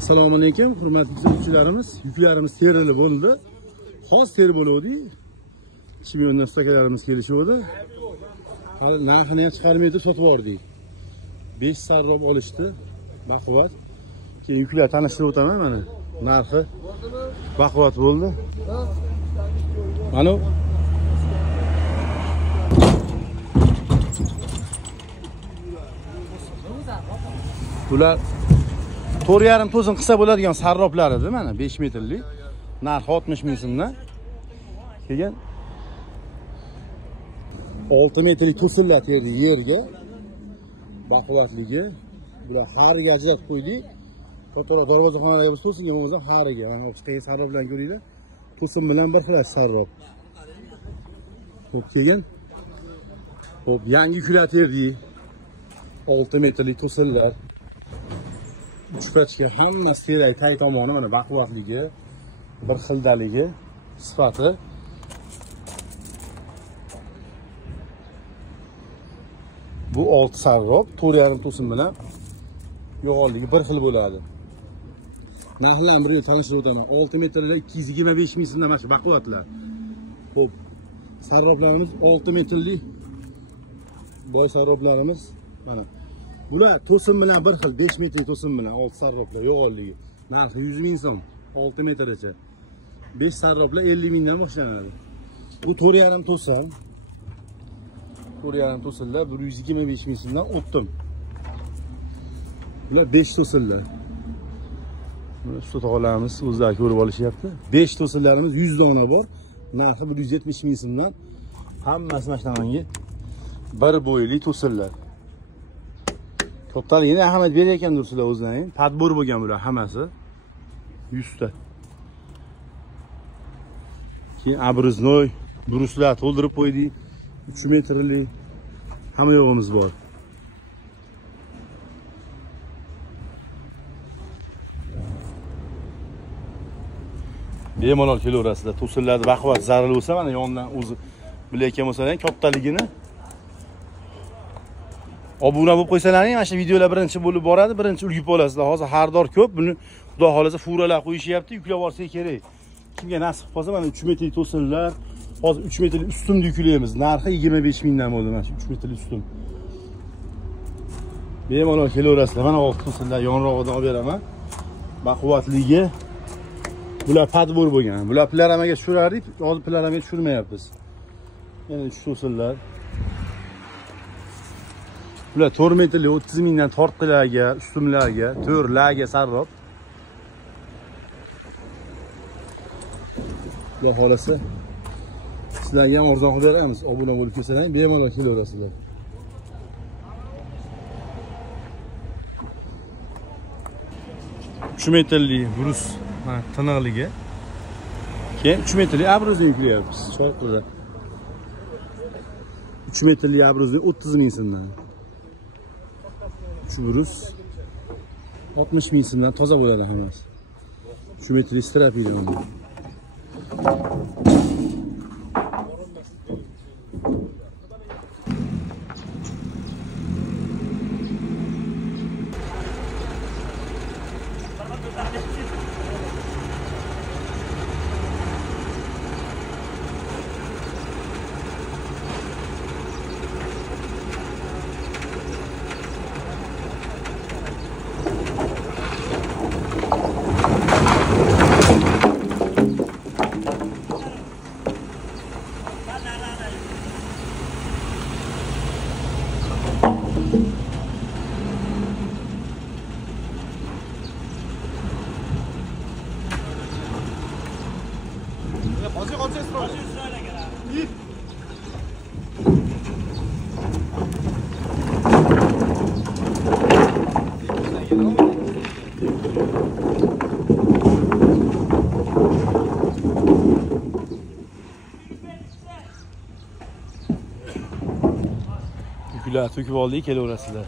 Assalomu alaykum, hurmatli kuzatuvchilarimiz. Yuklarimiz terilib bo'ldi. Hozir terib bo'ldi. Chimyondan ustakalarimiz kelishdi. Hali narxini ham chiqarmaydi, sotib yubordik. 5 sarrob olishdi. Baquvvat. Keyin yuklar tanishtirib o'taman mana. Narxi baquvvat bo'ldi. Mana bular 4,5 to'sin qilsa bo'ladigan sarroblar edi mana 5 metrlik. Narxi 60 ming so'mdan. Keyin 6 metrlik to'sinlar terdik yerga. Baquvvatligi. Bular hariga ajratib qo'ydik. Kattaroq darvozaxonaga biz to'singa bo'lmasa hariga. Mana chiqgan sarrob bilan ko'ringlar. To'sin bilan bir xil sarrob. Xo'p, keyin xo'p, yangi yuklar terdik. 6 metrlik to'sinlar. Uchpachga hammasi kerak, tay tomoni mana baquvvatligi, bir xildaligi, sifati. Bu 6 sarrob, 4,5 to'sin bilan yo'g'onligi bir xil bo'ladi. Narxlarni bir yo'l tanishtirib o'taman. 6 metrlar 225 ming so'mdan mana shu baquvvatlar. Xo'p, sarroblarimiz 6 metrlik boy sarroblarimiz mana. Bular to'sin bilan bir xil 5 metrlik to'sin bilan 6 sarroblar yo'g'onligi. Narxi 100 ming so'm, 6 metrgacha. 5 sarroblar 50 mingdan boshlanadi. Bu 4,5 to'sin. 4,5 to'sinlar 125 ming so'mdan o'tdim. Bular 5 to'sinlar. Mana usta tog'alarimiz o'zlari ko'rib olishyapti. 5 to'sinlarimiz 100 dona bor. Narxi 170 ming so'mdan. Hammasi mana shunaqangi bir bo'yli to'sinlar. Kattaligini ahamiyat berayotgan dursilar o'zlaring. Tadbir bo'lgan bular hammasi. 100 ta. Keyin abruznoy, bruslar to'ldirib qo'ydik. 3 metrlik hamma yo'g'imiz bor. Bemalol kelaverasizlar. To'sinlarni baquvvat zaril bo'lsa mana yondan o'zi bilayotgan bo'lsalar, kattaligini obuna bo'lib qo'ysalaring, mana shu videolar birinchi bo'lib boradi, birinchi ulgib olasizlar. Hozir xaridor ko'p, buni xudo xolasa furalar qo'yishyapti, yuklab olsa kerak. Kimga nasib qilsa mana 3 metrlik to'sinlar, hozir 3 metrlik ustumni yuklaymiz. Narxi 25 mingdan bo'ldi mana shu 3 metrlik ustum. Bemalol kelaverasizlar. Mana 6 to'sinlar yonrog'idan olib beraman. Baquvvatligi bular tadbir bo'lgan. Bular pilaramaga tushirardik, hozir pilaramaga tushirmayapmiz. Yana 3 to'sinlar. Bular 4 metrli 30 mingdan tortqilarga, ustumlarga, to'rlarga sarrob. Xudo xolasa sizlarga ham arzon qilib beramiz. Obuna bo'lib kelsalar, bemalol kelaverasizlar. Uch metrli brus, mana tiniqligi. Keyin 3 metrli abruzni yuklayapmiz. Choyqida. 3 metrli abruzni 30 ming so'mdan. Shu brus 60 ming so'mdan toza bo'ladi hammasi. 3 metrli strapiydan uni. Yuklar to'kib oldik, kelaverasizlar.